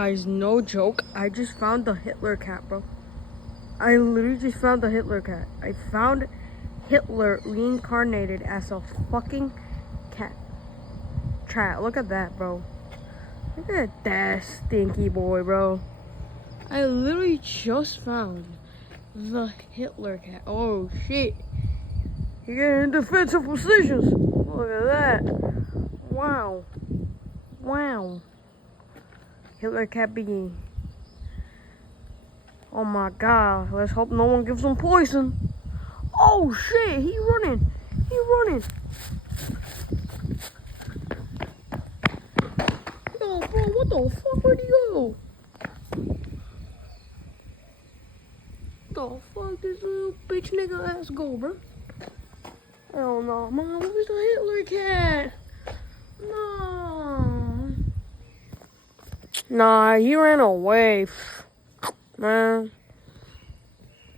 Guys, no joke. I just found the Hitler cat, bro. I literally just found the Hitler cat. I found Hitler reincarnated as a fucking cat. Chat, look at that, bro. Look at that stinky boy, bro. I literally just found the Hitler cat. Oh, shit. He getting in defensive positions. Look at that. Wow. Wow. Hitler cat being. Oh my god. Let's hope no one gives him poison. Oh shit. He running. He running. Yo, bro. What the fuck? Where'd he go? The fuck this little bitch nigga ass go, bro? Oh no, mom. Where's the Hitler cat? No. Nah, he ran away, man.